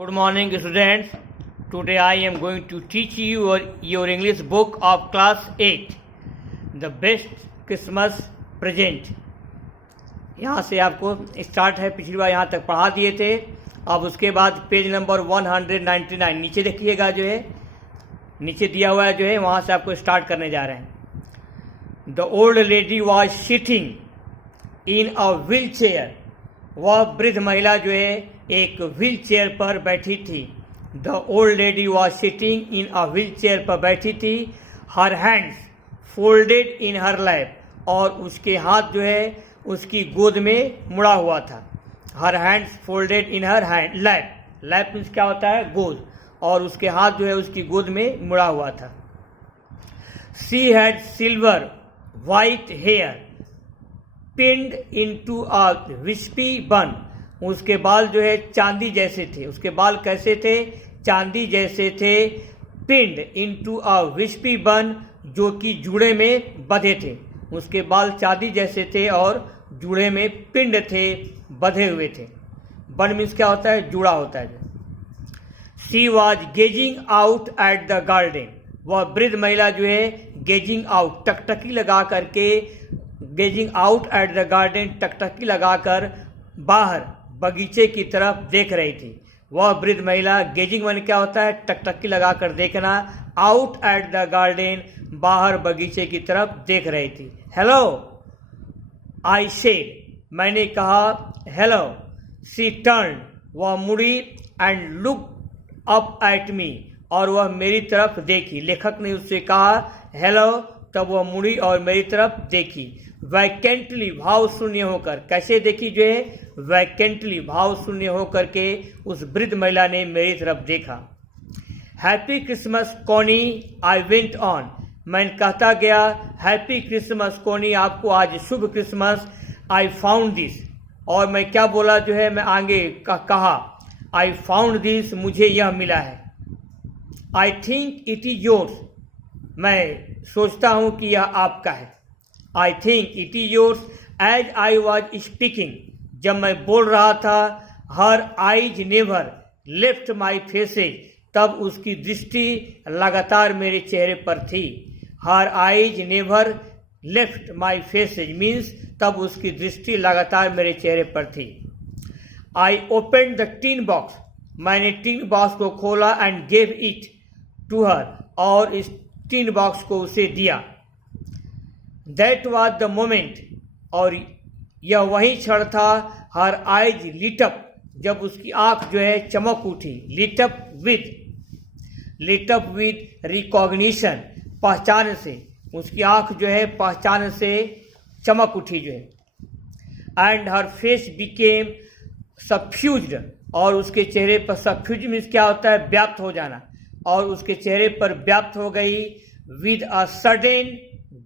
Good morning, students. Today I am going to teach you your English book of class 8, The Best Christmas Present. यहाँ से आपको start है, पिछली बार यहाँ तक पढ़ा दिए थे. अब उसके बाद पेज नंबर 199 नीचे देखिएगा, जो है नीचे दिया हुआ है, जो है वहाँ से आपको स्टार्ट करने जा रहे हैं. The old lady was sitting in a wheel chair. वह वृद्ध महिला जो है एक व्हील चेयर पर बैठी थी. The old lady was sitting in a wheel chair पर बैठी थी. हर hands folded in her lap. और उसके हाथ जो है उसकी गोद में मुड़ा हुआ था. Her hands folded in her hand lap. Lap means क्या होता है? गोद. और उसके हाथ जो है उसकी गोद में मुड़ा हुआ था. She had silver white hair pinned into a wispy bun. उसके बाल जो है चांदी जैसे थे. उसके बाल कैसे थे? चांदी जैसे थे. पिन्ड इनटू अ विस्पी बन, जो कि जूड़े में बंधे थे. उसके बाल चांदी जैसे थे और जूड़े में पिंड थे, बंधे हुए थे. बन मीन्स क्या होता है? जुड़ा होता है. She was gazing out at the garden. वह वृद्ध महिला जो है गेजिंग आउट, टकटकी लगा करके, gazing out at the garden, टकटकी लगाकर बाहर बगीचे की तरफ देख रही थी. वह वृद्ध महिला, गेजिंग मन क्या होता है? टकटकी लगाकर देखना. आउट एट द गार्डन, बाहर बगीचे की तरफ देख रही थी. हेलो आई सेड, मैंने कहा. हेलो. शी टर्न, वह मुड़ी. And look up at me, और वह मेरी तरफ देखी. लेखक ने उससे कहा हेलो, तब वह मुड़ी और मेरी तरफ देखी. वैकेंटली, भाव शून्य होकर. कैसे देखी? जो है वैकेंटली, भाव शून्य होकर के उस वृद्ध महिला ने मेरी तरफ देखा. हैप्पी क्रिसमस कोनी, आई वेंट ऑन. मैं कहता गया हैप्पी क्रिसमस कोनी, आपको आज शुभ क्रिसमस. आई फाउंड दिस, और मैं क्या बोला जो है, मैं आगे कहा आई फाउंड दिस, मुझे यह मिला है. I think it is yours, मैं सोचता हूं कि यह आपका है. I think it is yours. As I was speaking, जब मैं बोल रहा था. Her eyes never left my faces, तब उसकी दृष्टि लगातार मेरे चेहरे पर थी. Her eyes never left my faces means तब उसकी दृष्टि लगातार मेरे चेहरे पर थी. I open the tin box, मैंने टिन बॉक्स को खोला. And gave it to her, और इस टिन बॉक्स को उसे दिया. दैट वॉज द मोमेंट, और यह वही क्षण था. हर आइज लिट अप, जब उसकी आंख जो है चमक उठी. लिट अप विद रिकॉग्निशन, पहचान से. उसकी आंख जो है पहचान से चमक उठी जो है. एंड हर फेस बिकेम सफ्यूज्ड, और उसके चेहरे पर, सफ्यूज मीन्स क्या होता है? व्याप्त हो जाना. और उसके चेहरे पर व्याप्त हो गई. With a sudden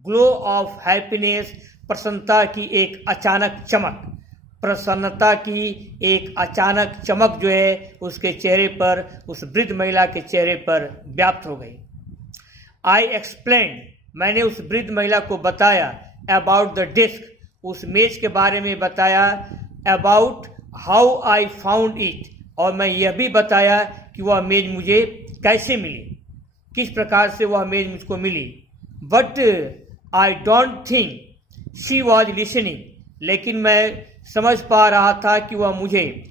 glow of happiness, प्रसन्नता की एक अचानक चमक. प्रसन्नता की एक अचानक चमक जो है उसके चेहरे पर, उस वृद्ध महिला के चेहरे पर व्याप्त हो गई. आई एक्सप्लेन, मैंने उस वृद्ध महिला को बताया. अबाउट द डेस्क, उस मेज के बारे में बताया. About how I found it, और मैं यह भी बताया कि वह मेज मुझे कैसे मिली, किस प्रकार से वह मेज मुझको मिली. But I don't think she was listening, लेकिन मैं समझ पा रहा था कि वह मुझे,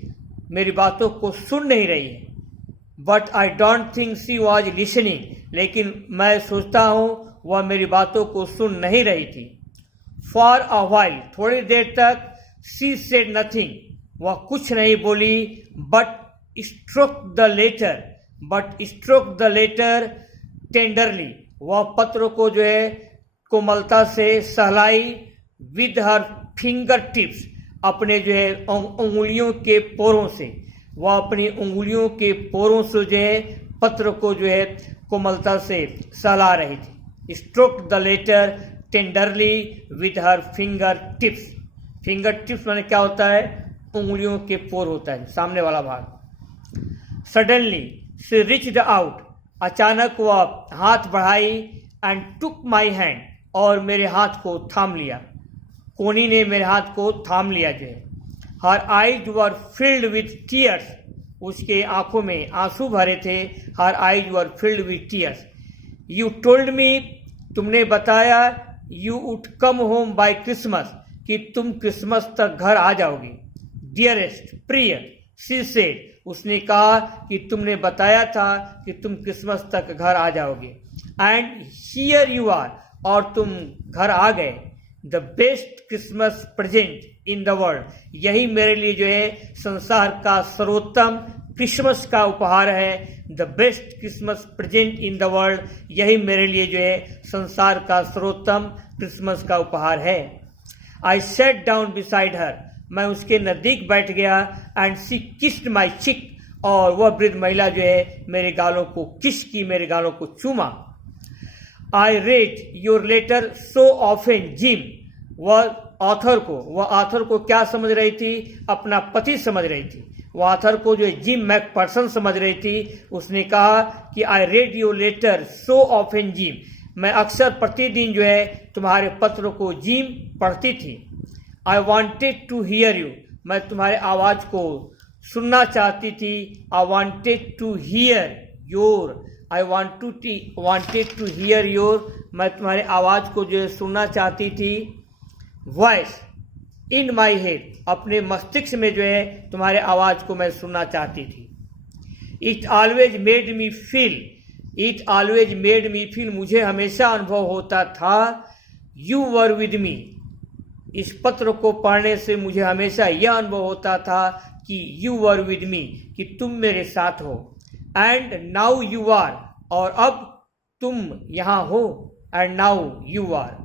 मेरी बातों को सुन नहीं रही है. But I don't think she was listening, लेकिन मैं सोचता हूँ वह मेरी बातों को सुन नहीं रही थी. फॉर अ व्हाइल, थोड़ी देर तक. शी सेड नथिंग, वह कुछ नहीं बोली. But stroke the letter tenderly, वह पत्र को जो है कोमलता से सहलाई. विद हर फिंगर टिप्स, अपने जो है उंगलियों के पोरों से. वह अपनी उंगलियों के पोरों से जो है पत्र को जो है कोमलता से सहला रही थी. Stroke the letter tenderly with her finger tips. Finger tips माने क्या होता है? उंगलियों के पोर होता है, सामने वाला भाग. सडनली शी रिच्ड आउट, अचानक वह हाथ बढ़ाई. एंड टुक माई हैंड, और मेरे हाथ को थाम लिया. कोनी ने मेरे हाथ को थाम लिया जो है. Her eyes were filled with tears, उसके आंखों में आंसू भरे थे. Her eyes were filled with tears. You told me, तुमने बताया, you would come home by Christmas, कि तुम क्रिसमस तक घर आ जाओगे. डियरेस्ट, प्रिय, शी सेड, उसने कहा कि तुमने बताया था कि तुम क्रिसमस तक घर आ जाओगे. एंड हियर यू आर, और तुम घर आ गए. The best Christmas present in the world, यही मेरे लिए जो है संसार का सर्वोत्तम क्रिसमस का उपहार है. The best Christmas present in the world, यही मेरे लिए जो है संसार का सर्वोत्तम क्रिसमस का उपहार है. आई सेट डाउन बिसाइड हर, मैं उसके नजदीक बैठ गया. एंड शी किस्ड माई चिक, और वह वृद्ध महिला जो है मेरे गालों को किस की, मेरे गालों को चूमा. I read your letter so often Jim, वह ऑथर को क्या समझ रही थी? अपना पति समझ रही थी. वह ऑथर को जो जिम मैकपर्सन समझ रही थी. उसने कहा कि I read your letter so often Jim, मैं अक्सर प्रतिदिन जो है तुम्हारे पत्र को जिम पढ़ती थी. I wanted to hear you, मैं तुम्हारे आवाज को सुनना चाहती थी. I wanted to hear your, I wanted to hear your, मैं तुम्हारे आवाज को जो है सुनना चाहती थी. वॉइस इन माई हेड, अपने मस्तिष्क में जो है तुम्हारे आवाज को मैं सुनना चाहती थी. It always made me feel, मुझे हमेशा अनुभव होता था. यू वर विद मी, इस पत्र को पढ़ने से मुझे हमेशा यह अनुभव होता था कि यू वर विद मी, कि तुम मेरे साथ हो. एंड नाउ यू आर, और अब तुम यहां हो. And now you are,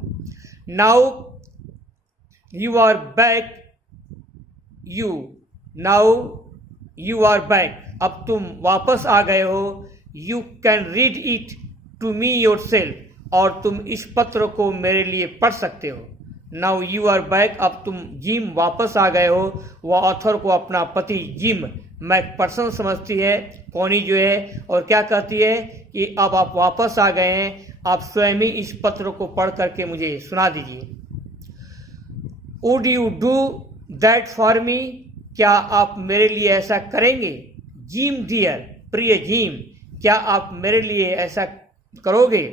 now you are back, now you are back, अब तुम वापस आ गए हो. You can read it to me yourself, और तुम इस पत्र को मेरे लिए पढ़ सकते हो. नाउ यू आर बैक, अब तुम जिम वापस आ गए हो. वह ऑथर को अपना पति जिम मैकपर्सन समझती है, कॉनी जो है, और क्या कहती है कि अब आप वापस आ गए हैं, आप स्वयं ही इस पत्र को पढ़ करके मुझे सुना दीजिए. Would you do that for me, क्या आप मेरे लिए ऐसा करेंगे? जिम डियर, प्रिय जिम, क्या आप मेरे लिए ऐसा करोगे?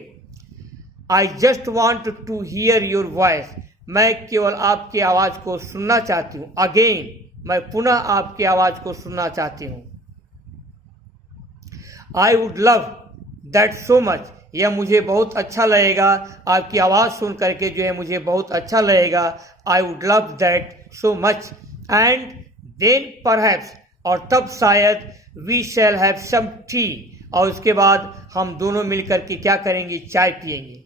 I just want to hear your voice, मैं केवल आपकी आवाज को सुनना चाहती हूँ. अगेन, मैं पुनः आपकी आवाज को सुनना चाहती हूँ. आई would love that so much, यह मुझे बहुत अच्छा लगेगा. आपकी आवाज सुन करके जो है मुझे बहुत अच्छा लगेगा. I would love that so much. And then perhaps, और तब शायद, we shall have some tea, और उसके बाद हम दोनों मिलकर के क्या करेंगे? चाय पियेंगे.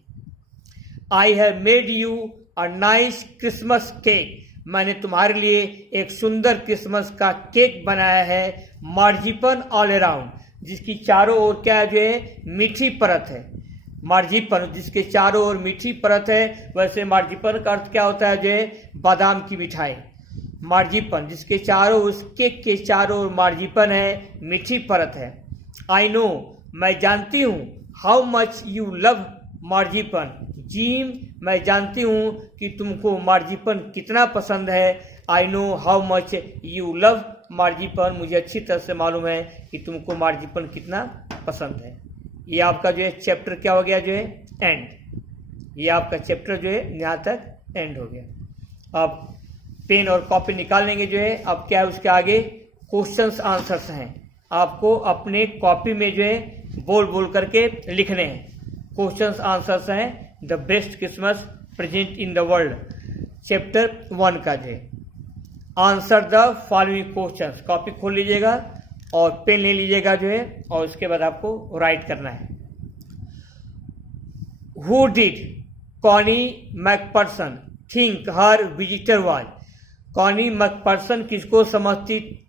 I have made you a nice Christmas cake, मैंने तुम्हारे लिए एक सुंदर क्रिसमस का केक बनाया है. मार्जिपन ऑल अराउंड, जिसकी चारों ओर क्या जो है मीठी परत है. मार्जिपन, जिसके चारों ओर मीठी परत है. वैसे मार्जिपन का अर्थ क्या होता है? जो है बादाम की मिठाई. मार्जिपन, जिसके चारों, उस केक के चारों ओर मार्जिपन है, मीठी परत है. आई नो, मैं जानती हूँ. How much you love marzipan, Jim, मैं जानती हूँ कि तुमको मार्जिपन कितना पसंद है. I know how much you love marzipan, मुझे अच्छी तरह से मालूम है कि तुमको मार्जिपन कितना पसंद है. ये आपका जो है चैप्टर क्या हो गया? जो है एंड. ये आपका चैप्टर जो है यहाँ तक एंड हो गया. अब पेन और कॉपी निकाल लेंगे जो है. अब क्या है उसके आगे क्वेश्चंस आंसर्स हैं. आपको अपने कॉपी में जो है बोल बोल करके लिखने हैं. क्वेश्चंस आंसर्स हैं the best Christmas present in the world, chapter 1 का जो है. Answer the following questions. Copy खोल लीजिएगा और पेन ले लीजिएगा जो है, और उसके बाद आपको राइट करना है. Who did Connie McPherson think her visitor was, Connie McPherson किसको समझती?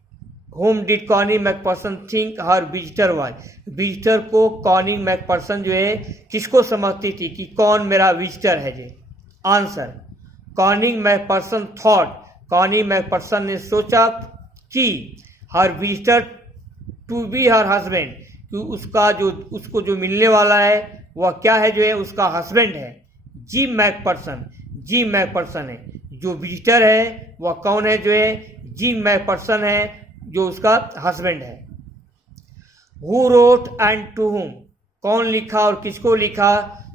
Whom did Connie McPherson think her visitor was, visitor को कॉनी मैकपर्सन जो है किसको समझती थी कि कौन मेरा विजिटर है जी. Answer, Connie McPherson thought, Connie McPherson ने सोचा कि her visitor to be her husband, कि उसको जो मिलने वाला है वह क्या है? जो है उसका हस्बैंड है. जिम मैकपर्सन है. जो विजिटर है वह कौन है? जो है जिम मैकपर्सन है, जो उसका हस्बैंड है. Who wrote and to whom, कौन लिखा और किसको लिखा,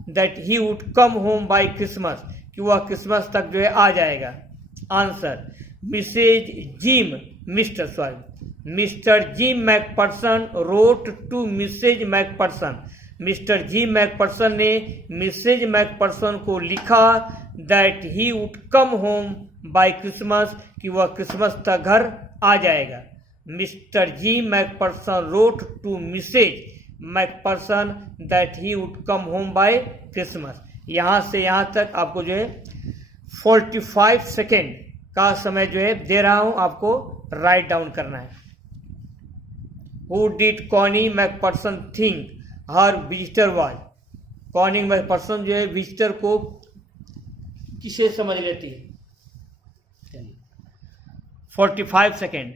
that he would come home by Christmas, कि वह क्रिसमस तक जो है आ जाएगा। Answer, Mrs Jim Mr Jim McPherson wrote to Mrs McPherson, Mr Jim McPherson ने मिसेज मैकपर्सन को लिखा that he would come home by Christmas, कि वह क्रिसमस तक घर आ जाएगा। Mr Jim McPherson wrote to Mrs McPherson that he would come home by Christmas. यहाँ से यहाँ तक आपको जो है 45 सेकेंड का समय जो है दे रहा हूं, आपको राइट डाउन करना है। Who did Connie McPherson think her visitor was, Connie McPherson जो है विजिटर को किसे समझ लेती है। 45 सेकेंड।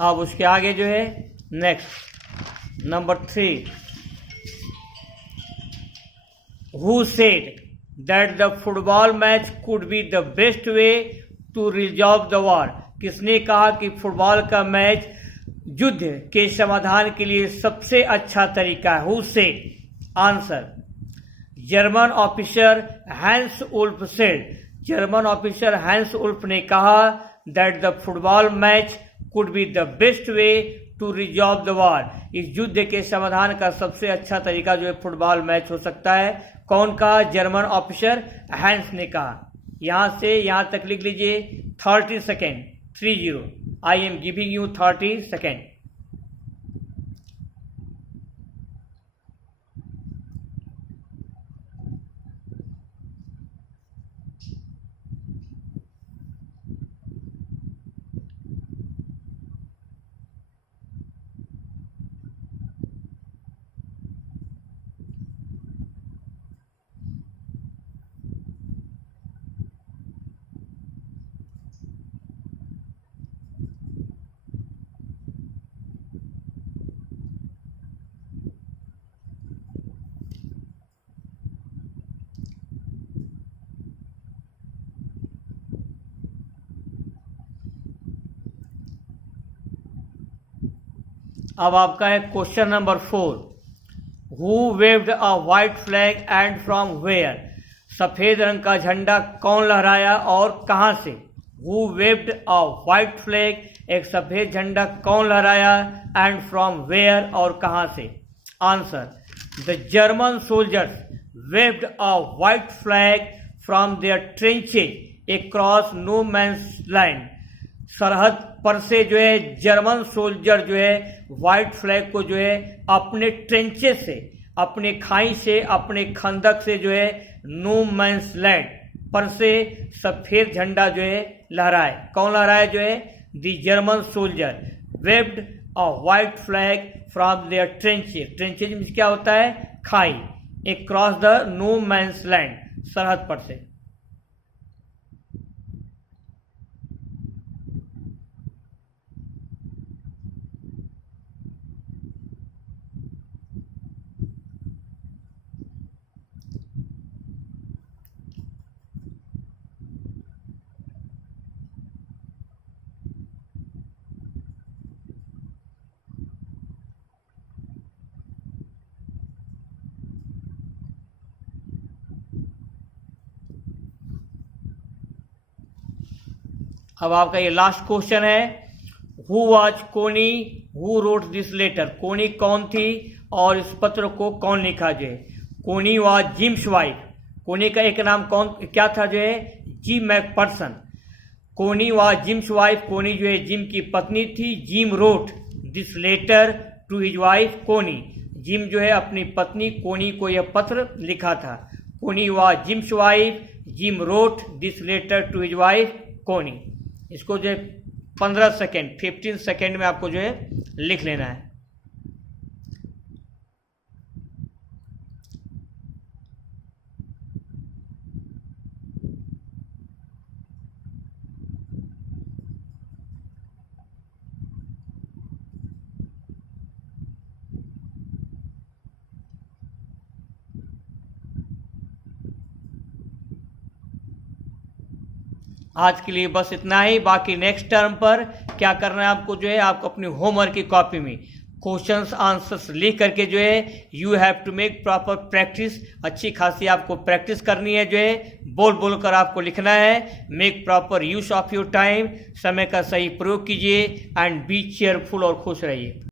अब उसके आगे जो है next number 3, who said that the football match could be the best way to resolve the war, किसने कहा कि फुटबॉल का मैच युद्ध के समाधान के लिए सबसे अच्छा तरीका है। Who said, answer, German officer Hans Wolf said, German officer Hans Wolf ने कहा that the football match could be the best way to resolve the war, इस युद्ध के समाधान का सबसे अच्छा तरीका जो है फुटबॉल मैच हो सकता है। कौन कहा, जर्मन ऑफिसर हैंस ने कहा। यहां से यहां तक लिख लीजिए 30 second, 30, I am giving you 30 second. अब आपका है question number 4, who waved a white flag and from where, सफेद रंग का झंडा कौन लहराया और कहां से। Who waved a white flag, एक सफेद झंडा कौन लहराया, एंड फ्रॉम वेयर और कहां से। Answer, the German soldiers waved a white flag from their trenches across no man's land, सरहद पर से जो है जर्मन सोल्जर जो है व्हाइट फ्लैग को जो है अपने ट्रेंचेस से, अपने खाई से, अपने खंदक से जो है नो मैंस लैंड पर से सफेद झंडा जो है लहराए। कौन लहराए जो है, the German soldier waved a white flag from their trenches, trenches means क्या होता है, खाई, across the no man's land, सरहद पर से। अब आपका ये लास्ट क्वेश्चन है, who was Connie who wrote this letter. Connie कौन थी और इस पत्र को कौन लिखा जो है। कोनी वाज जिम्स वाइफ। कोनी का एक नाम क्या था जो है, Jim McPherson. Connie was Jim's wife. Connie जो है जिम की पत्नी थी। Jim wrote this letter to his wife Connie. Jim जो है अपनी पत्नी कोनी को यह पत्र लिखा था। Connie was Jim's wife. Jim wrote this letter to his wife Connie. इसको जो है 15 सेकेंड में आपको जो है लिख लेना है। आज के लिए बस इतना ही। बाकी नेक्स्ट टर्म पर क्या करना है आपको जो है, आपको अपनी होमवर्क की कॉपी में क्वेश्चंस आंसर्स लिख करके जो है you have to make proper practice. अच्छी खासी आपको प्रैक्टिस करनी है जो है, बोल बोल कर आपको लिखना है। Make proper use of your time. समय का सही प्रयोग कीजिए एंड बी चेयरफुल और खुश रहिए।